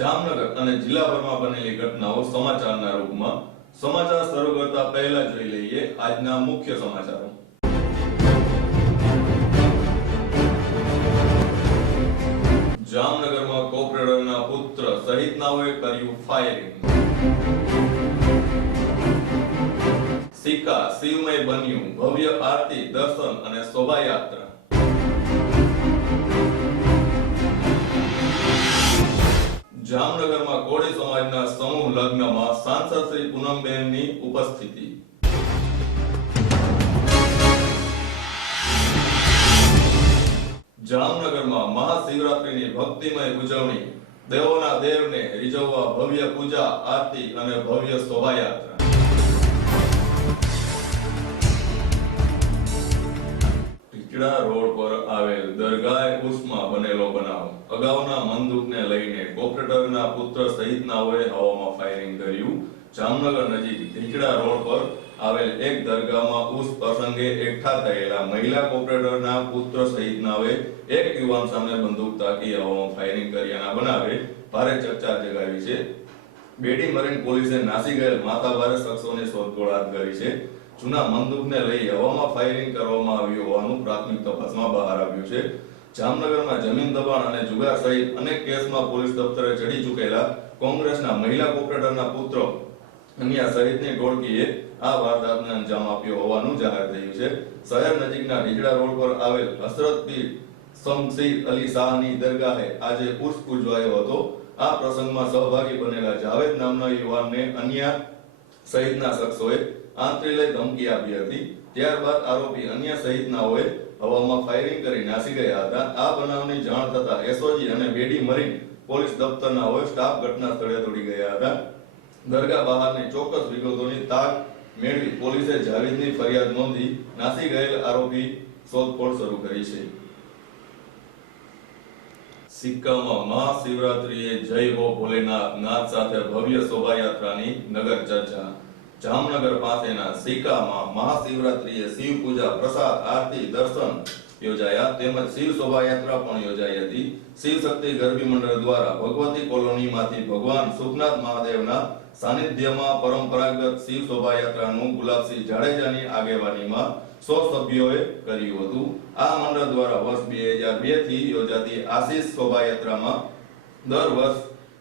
જામનગર અને જિલ્લાભરમાં બનેલી ઘટનાઓ સમાચારના રૂપમાં સમાચાર શરૂ કરતા પહેલા જોઈ લઈએ આજના મુખ્ય સમાચારો। જામનગરમાં કોર્પોરેટરના પુત્ર સહિતનાઓએ કર્યું ફાયરિંગ। સિક્કા શિવમય બન્યું ભવ્ય આરતી દર્શન અને શોભાયાત્રા। જામનગરમાં કોળી સમાજના સમૂહ લગ્નમાં સાંસદ શ્રી પૂનમબેનની ઉપસ્થિતિ। જામનગરમાં મહાશિવરાત્રીની ભક્તિમય ઉજવણી દેવોના દેવને રીઝવવા ભવ્ય પૂજા આરતી અને ભવ્ય શોભાયાત્રા। ટીકડા રોડ પર આવેલ દરગાહ ઉર્સમાં બનેલો બનાવ। અગાઉના બંદૂકને લઈને કોર્પોરેટરના પુત્ર સહિતનાઓએ હવામાં ફાયરિંગ કર્યું। જામનગર નજીક ટીકડા રોડ પર આવેલ એક દરગાહમાં ઉર્સ પ્રસંગે એકઠા થયેલા મહિલા કોર્પોરેટરના પુત્ર સહિતનાઓએ એક યુવાન સામે બંદૂક તાકી હવામાં ફાયરિંગ કર્યાના બનાવે ભારે ચર્ચા જગાવી છે। બેડી મરીન પોલીસે નાસી ગયેલ માથાભારે શખ્સોની શોધખોળ હાથ ધરી છે। જૂના બંદૂકને લઈ હવામાં ફાયરિંગ કરવામાં આવ્યું હોવાનું પ્રાથમિક તપાસમાં બહાર આવ્યું છે। જામનગરમાં જમીન દબાણ અને જુગાર સહિત અનેક કેસમાં પોલીસ દફતરે ચડી ચૂકેલા કોંગ્રેસના મહિલા કોર્પોરેટરના પુત્ર અન્યા સહિતની ટોળકીએ આ વારદાતને અંજામ આપ્યો હોવાનું જાહેર થયું છે। શહેર નજીકના ઢીકડા રોડ પર આવેલ હસરત પીર શમશીર અલી શાહની દરગાહે આજે ઉર્સ ઉજવાયો હતો। આ પ્રસંગમાં સહભાગી બનેલા જાવેદ નામના યુવાનને અન્યા સહિતના શખ્સોએ આંતરી લઈ ધમકી આપી હતી। ત્યારબાદ આરોપી અન્ય સહિતનાઓએ હવામાં ફાયરિંગ કરી નાસી ગયા હતા। આ બનાવની જાણ થતા એસઓજી અને બેડી મરીન પોલીસ દફતરના સ્ટાફ ઘટના સ્થળે દોડી ગયા હતા। દરગાહ બહારની ચોક્કસ વિગતોની તાક મેળવી પોલીસે જાવેદની ફરિયાદ નોંધી નાસી ગયેલ આરોપી શોધખોળ શરૂ કરી છે। સિક્કામાં મહાશિવરાત્રીએ જય હો ભોલેનાથ નાદ સાથે ભવ્ય શોભાયાત્રાની નગર ચર્ચા। જામનગર પાસેના સિક્કામાં મહાશિવરાત્રીએ શિવ પૂજા પ્રસાદ આરતી દર્શન યોજાયા તેમજ શિવ શોભાયાત્રા પણ યોજાઈ હતી। શિવ શક્તિ ગરબી મંડળ દ્વારા ભગવતી કોલોનીમાંથી ભગવાન સુખનાથ મહાદેવના સાનિધ્યમાં પરંપરાગત શિવ શોભાયાત્રાનું ગુલાબસિંહ જાડેજાની આગેવાનીમાં 100 સભ્યોએ કર્યું હતું। આ મંડળ દ્વારા વર્ષ 2002 થી યોજાતી આશીષ શોભાયાત્રામાં દર વર્ષ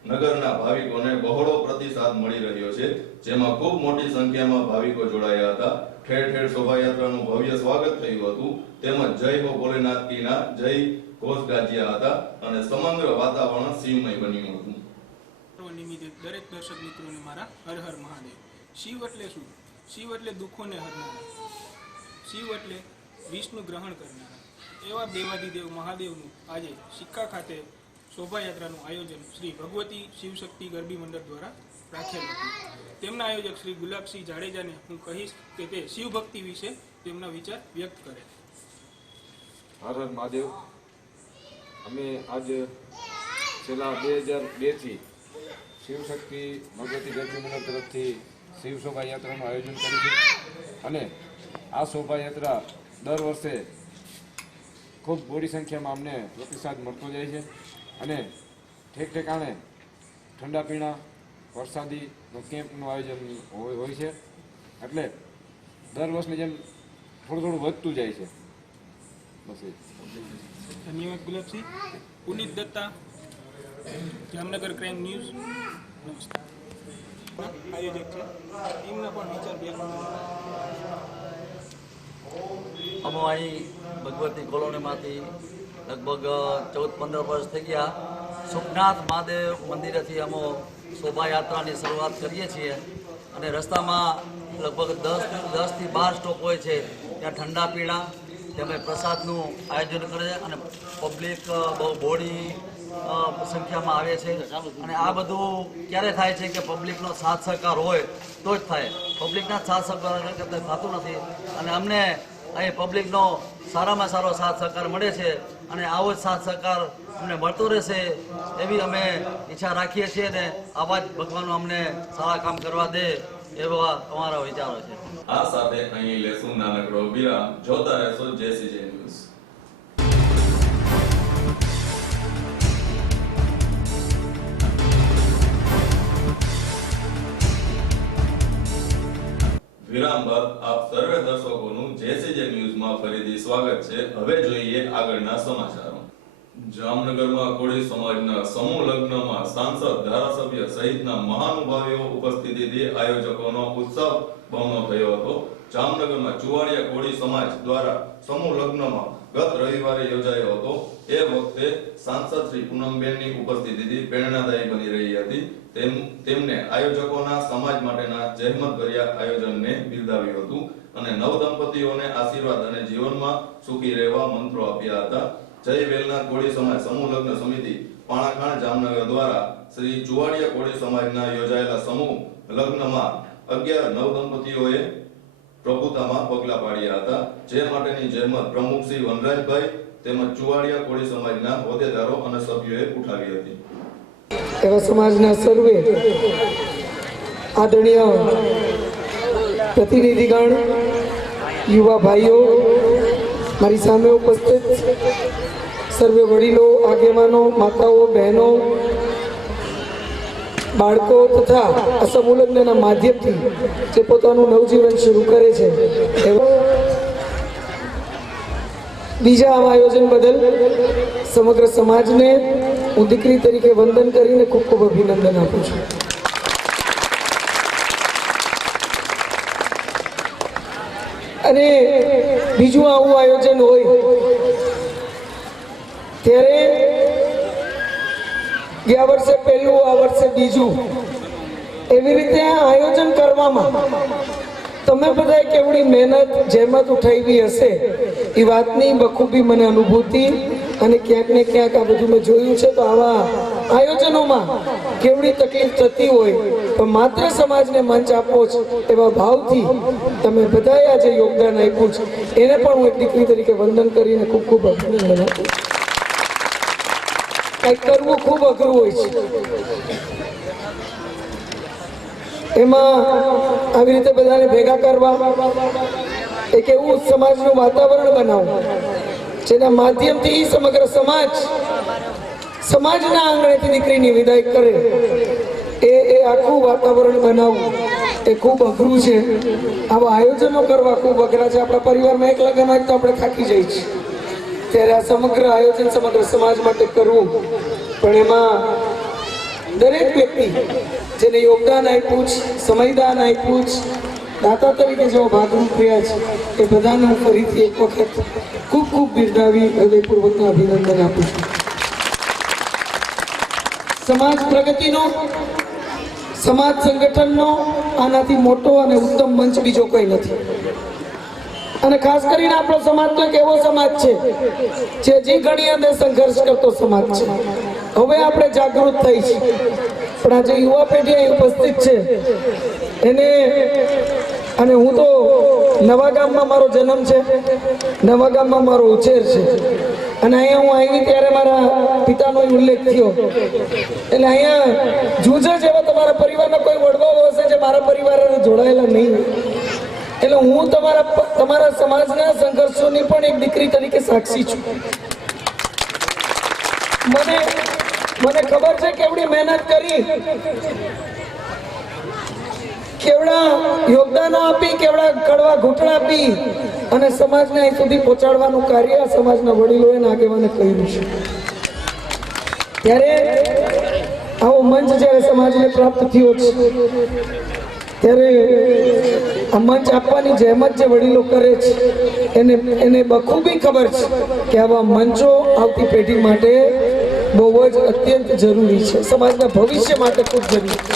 નગરના ભાવિકોને બહોળો પ્રતિસાદ મળી રહ્યો છે, જેમાં ખૂબ મોટી સંખ્યામાં ભાવિકો જોડાયા હતા। ઠેર ઠેર શોભાયાત્રાનું ભવ્ય સ્વાગત થયું હતું તેમજ જય હો ભોલેનાથ કીના જય ઘોષ ગાજ્યા હતા અને સમગ્ર વાતાવરણ શિવમય બન્યું હતું। દરેક દર્શક મિત્રોને મારા હર હર મહાદેવ। શિવ એટલે શું? શિવ એટલે દુઃખોને હરનારા, શિવ એટલે વિષનું ગ્રહણ કરનારા એવા દેવાધિદેવ મહાદેવનું આજે સિક્કા ખાતે શોભાયાત્રાનું આયોજન શ્રી ભગવતી શિવશક્તિ ગરબી મંડળ દ્વારા રાખેલ હતું। તેમના આયોજક શ્રી ગુલાબસિંહ જાડેજાને હું કહીશ કે તે શિવ ભક્તિ વિશે તેમના વિચાર વ્યક્ત કરે। હર હર મહાદેવ। અમે આજ છેલ્લા 2002 થી શિવશક્તિ ભગવતી ગરબી મંડળ તરફથી શિવ શોભાયાત્રાનું આયોજન કર્યું છે અને આ શોભાયાત્રા દર વર્ષે ખૂબ મોટી સંખ્યામાં અમને પ્રતિસાદ મળતો જાય છે અને ઠેક ઠેકાણે ઠંડા પીણા વરસાદી કેમ્પનું આયોજન હોય છે, એટલે દર વર્ષની જેમ થોડું થોડું વધતું જાય છે। બસ ધન્યવાદ ગુલાબસિંહ। પુનિત દત્તા, જામનગર ક્રાઇમ ન્યૂઝ। નમસ્કાર। આયોજક છે એમના પણ વિચાર વ્યક્ત અમે અહીં ભગવતી કોલોનીમાંથી લગભગ 14-15 વર્ષ થઈ ગયા સુખનાથ મહાદેવ મંદિરેથી અમે શોભાયાત્રાની શરૂઆત કરીએ છીએ અને રસ્તામાં લગભગ 10 થી 12 સ્ટોપ હોય છે। ત્યાં ઠંડા પીણા તેમજ પ્રસાદનું આયોજન કરે છે અને પબ્લિક બહુ બોડી સંખ્યામાં આવે છે અને આ બધું ક્યારે થાય છે કે પબ્લિકનો સાથ સહકાર હોય તો જ થાય। પબ્લિકના સાથ સહકાર કરતાં થતું નથી અને અમને અહીં પબ્લિકનો સારામાં સારો સાથ સહકાર મળે છે અને આવો જ સાથ સહકાર અમને મળતો રહેશે એવી અમે ઈચ્છા રાખીએ છીએ ને આવા જ ભગવાન અમને સારા કામ કરવા દે એવા અમારા વિચારો છે. આ સાથે અહીં લેશું નાનકડો વિરામ. જોતા રહેશો જેસીજે ન્યૂઝ. વિરામ બાદ આપ સર્વે દર્શકોનું જેસીજે ન્યૂઝમાં ફરીથી સ્વાગત છે. હવે જોઈએ આગળના સમાચારો. જામનગરમાં કોળી સમાજના સમૂહ લગ્નમાં સાંસદ, ધારાસભ્ય સહિતના મહાનુભાવીઓ ઉપસ્થિતિથી આયોજકોનો ઉત્સવ બમણો થયો હતો. જામનગરમાં ચુવાડિયા કોળી સમાજ દ્વારા સમૂહ લગ્નમાં ગત રવિવારે યોજાયો હતો. એ વખતે સાંસદ શ્રી પૂનમબેનની ઉપસ્થિતિથી પ્રેરણાદાયી બની રહી હતી. તેમને આયોજકોના સમાજ માટેના જહેમતભર્યા આયોજનને બિરદાવ્યું હતું અને નવદંપતીઓને આશીર્વાદ અને જીવનમાં સુખી રહેવા મંત્રો આપ્યા હતા. જય વેલના કોળી સમાજ સમૂહ લગ્ન સમિતિ પાણાખાણ જામનગર દ્વારા શ્રી ચુવાડિયા કોળી સમાજના યોજાયેલા સમૂહ લગ્નમાં 11 નવદંપતીઓએ પ્રભુતામાં પગલા પાડ્યા હતા. જે માટેની જહેમત પ્રમુખ શ્રી વનરાજભાઈ તેમજ ચુવાડિયા કોળી સમાજના હોદ્દેદારો અને સભ્યોએ ઉઠાવી હતી. એવા સમાજના સર્વે આદરણીય પ્રતિનિધિગણ, યુવા ભાઈઓ, મારી સામે ઉપસ્થિત સર્વે વડીલો, આગેવાનો, માતાઓ, બહેનો, બાળકો તથા આ સમૂહ લગ્નના માધ્યમથી જે પોતાનું નવજીવન શરૂ કરે છે એવા બીજા આવા આયોજન બદલ સમગ્ર સમાજને હું દીકરી તરીકે વંદન કરીને ખૂબ ખૂબ અભિનંદન આપું છું. અને બીજું આવું આયોજન હોય ત્યારે ગયા વર્ષે પહેલું, આ વર્ષે બીજું, એવી રીતે આ આયોજન કરવામાં તમે બધાએ કેવડી મહેનત, જહેમત ઉઠાવી હશે એ વાતની બખૂબી મને અનુભૂતિ અને ક્યાંક ને ક્યાંક આ બધું મેં જોયું છે. તો આવા આયોજનોમાં કેવડી તકલીફ થતી હોય તો માત્ર સમાજને મંચ આપવો છે એવા ભાવથી તમે બધાએ આજે યોગદાન આપ્યું છે. એને પણ હું એક દીકરી તરીકે વંદન કરીને ખૂબ ખૂબ અભિનંદન આપું. કંઈક કરવું ખૂબ અઘરું હોય છે. એમાં આવી રીતે બધાને ભેગા કરવા, એક એવું સમાજનું વાતાવરણ બનાવવું જેના માધ્યમથી સમગ્ર સમાજના આંગણેથી દીકરીની વિદાય કરે, એ આખું વાતાવરણ બનાવવું એ ખૂબ અઘરું છે. આવા આયોજનો કરવા ખૂબ અઘરા છે. આપણા પરિવારમાં એક લગ્ન હોય તો આપણે થાકી જઈએ છીએ, ત્યારે આ સમગ્ર આયોજન સમગ્ર સમાજ માટે કરવું, પણ એમાં દરેક વ્યક્તિ જેને યોગદાન આપ્યું છે, સમયદાન આપ્યું છે, દાતા તરીકે જેઓ ભાગરૂપ રહ્યા છે, એ બધાને હું ફરીથી એક વખત ખૂબ ખૂબ બિરદાવી હૃદયપૂર્વકના અભિનંદન આપું છું. સમાજ પ્રગતિનો, સમાજ સંગઠનનો આનાથી મોટો અને ઉત્તમ મંચ બીજો કંઈ નથી. અને ખાસ કરીને આપણો સમાજ તો એક એવો સમાજ છે જે હજી ઘણી હદે સંઘર્ષ કરતો સમાજ છે. હવે આપણે જાગૃત થઈ છે, પણ આજે યુવા પેઢી અહીં ઉપસ્થિત છે એને, અને હું તો નવા ગામમાં મારો જન્મ છે, નવા ગામમાં મારો ઉછેર છે, અને અહીંયા હું આવી ત્યારે મારા પિતાનો ઉલ્લેખ થયો. એટલે અહીંયા જૂજ જેવા તમારા પરિવારના કોઈ વડવાઓ હશે જે મારા પરિવાર જોડાયેલા નહીં. એટલે હું તમારા સમાજના સંઘર્ષોની પણ એક દીકરી તરીકે સાક્ષી છું. મને ખબર છે કેવડી મહેનત કરી, કેવડા યોગદાન આપી, કેવડા કડવા ઘૂંટણા આપી અને સમાજને અહીં સુધી પહોંચાડવાનું કાર્ય સમાજના વડીલોએ અને આગેવાને કર્યું છે. ત્યારે આવો મંચ જ્યારે સમાજને પ્રાપ્ત થયો છે ત્યારે આ મંચ આપવાની જહેમત જે વડીલો કરે છે એને બખૂબી ખબર છે કે આવા મંચો આવતી પેઢી માટે બહુ જ અત્યંત જરૂરી છે, સમાજના ભવિષ્ય માટે ખૂબ જરૂરી છે.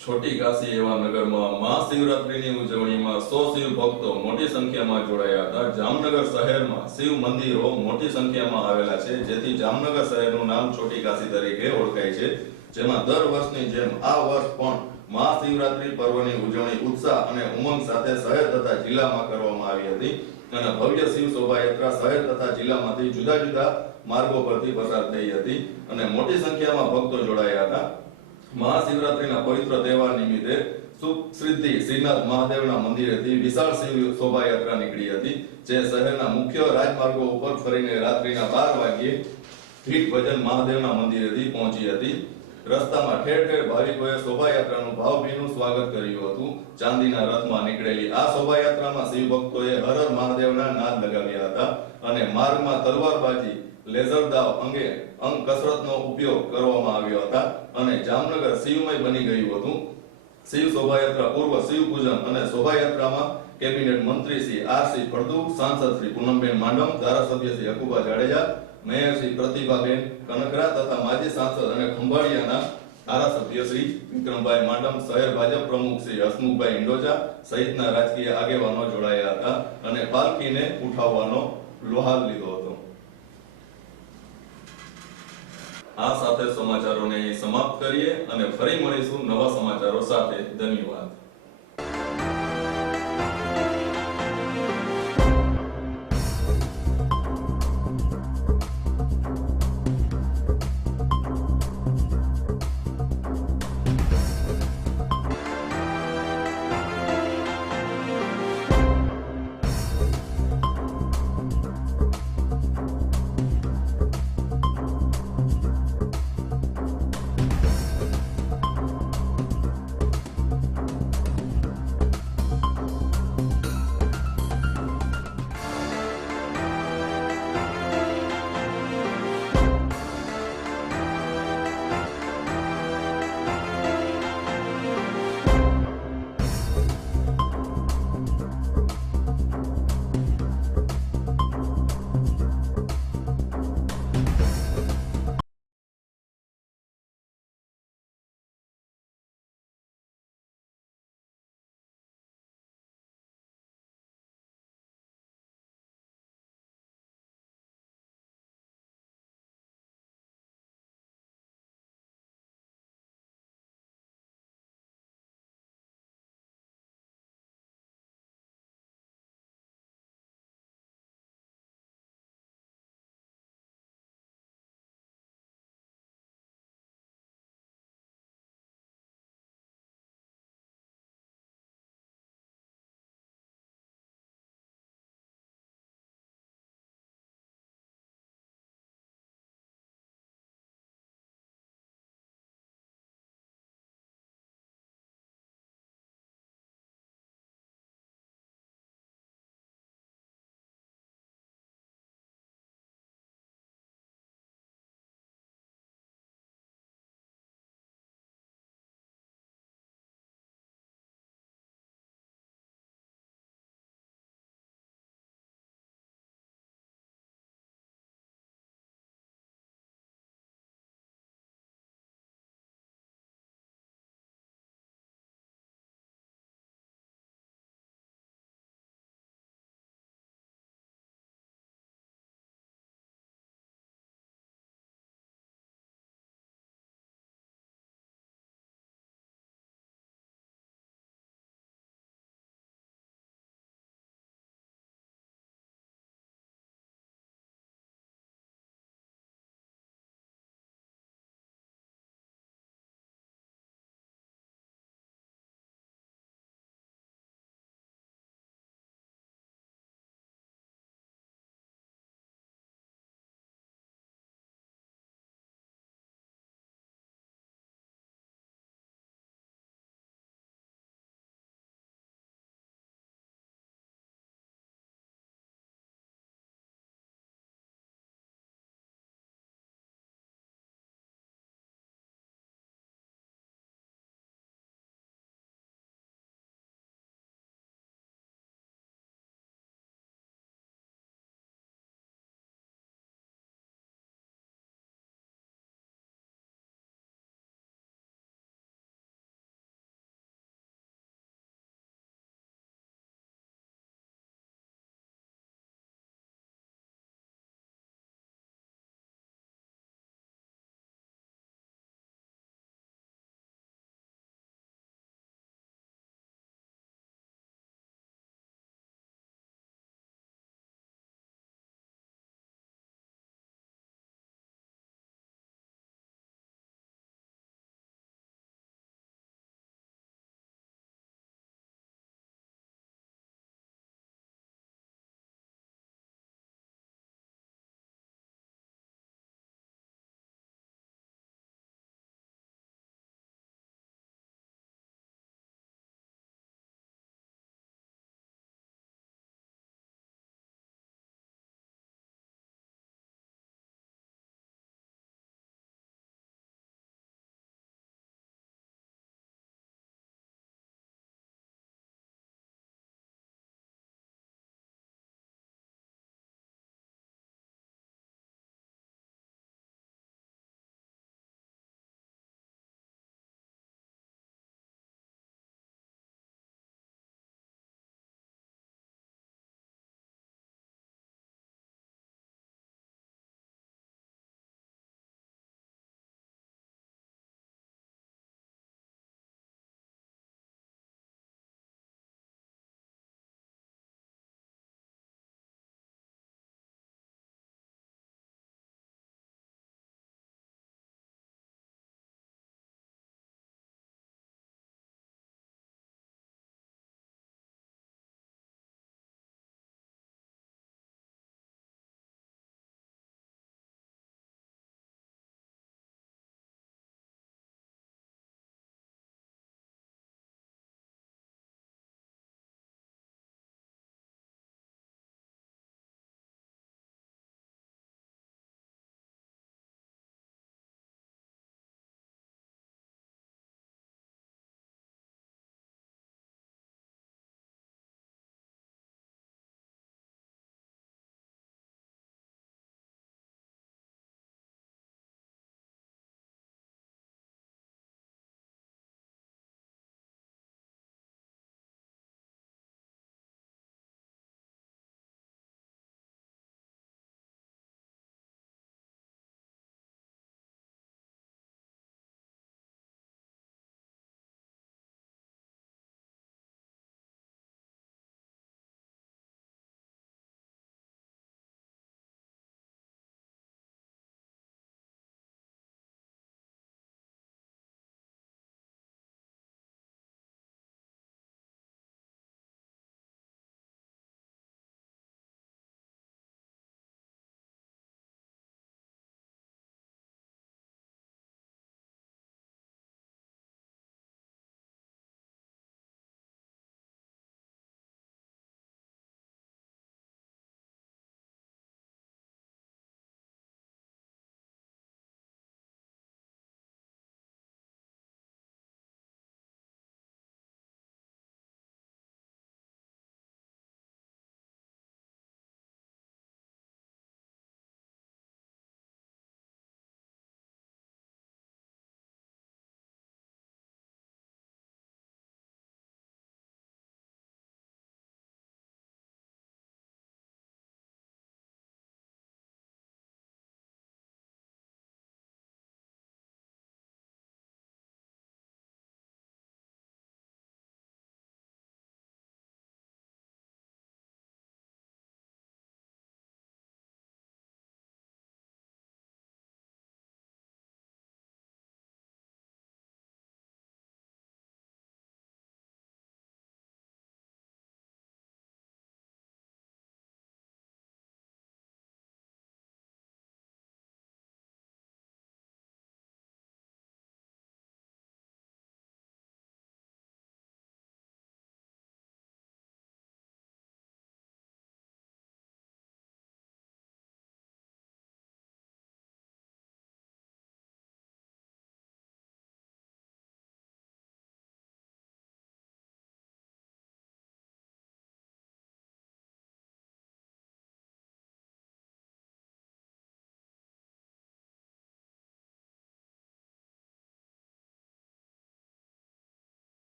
છોટી કાશી એવા નગરમાં મહાશિવરાત્રીની ઉજવણીમાં 100 શિવ ભક્તો મોટી સંખ્યામાં જોડાયા હતા. જામનગર શહેરમાં શિવ મંદિરો મોટી સંખ્યામાં આવેલા છે, જેથી જામનગર શહેરનું નામ છોટી કાશી તરીકે ઓળખાય છે. જેમાં દર વર્ષની જેમ આ વર્ષ પણ મહાશિવરાત્રી પર્વની ઉજવણી ઉત્સાહ અને ઉમંગ સાથે શહેર તથા જિલ્લામાં કરવામાં આવી હતી અને ભવ્ય શિવ શોભાયાત્રા શહેર તથા જિલ્લામાંથી જુદા જુદા માર્ગો પરથી પસાર થઈ હતી અને મોટી સંખ્યામાં ભક્તો જોડાયા હતા. મહાશિવરાત્રીના પવિત્ર તહેવાર નિમિત્તે સુખ સિદ્ધિ શ્રીનાથ મહાદેવના મંદિરેથી વિશાળ શિવ શોભાયાત્રા નીકળી હતી, જે શહેરના મુખ્ય રાજમાર્ગો ઉપર ફરીને રાત્રિના 12 વાગ્યે ભીટ ભજન મહાદેવના મંદિરેથી પહોંચી હતી. રસ્તામાં ઠેર ઠેર ભાવિકોએ શોભાયાત્રાનું ભાવભીનું સ્વાગત કર્યું હતું. ચાંદીના રથમાં નીકળેલી આ શોભાયાત્રામાં શિવ ભક્તોએ હર હર મહાદેવના નાદ લગાવ્યા હતા અને માર્ગમાં તલવારબાજી, લેઝર દાવ અંગ કસરતનો ઉપયોગ કરવામાં આવ્યો હતા અને જામનગર શિવમય બની ગયું હતું. શિવ શોભાયાત્રા પૂર્વ શિવ પૂજન અને શોભાયાત્રામાં કેબિનેટ મંત્રી શ્રી આર.સી. ફળદુ, સાંસદ શ્રી પૂનમબેન માડમ, ધારાસભ્ય શ્રી અકુબા જાડેજા, મેયર શ્રી પ્રતિભાબેન કનકરા તથા માજી સાંસદ અને ખંભાળિયાના ધારાસભ્ય શ્રી વિક્રમભાઈ માડમ, શહેર ભાજપ પ્રમુખ શ્રી હસમુખભાઈ ઇન્ડોજા સહિતના રાજકીય આગેવાનો જોડાયા હતા અને પાલખીને ઉઠાવવાનો લોહાર લીધો હતો. આ સાથે સમાચારોને અહીં સમાપ્ત કરીએ અને ફરી મળીશું નવા સમાચારો સાથે. ધન્યવાદ.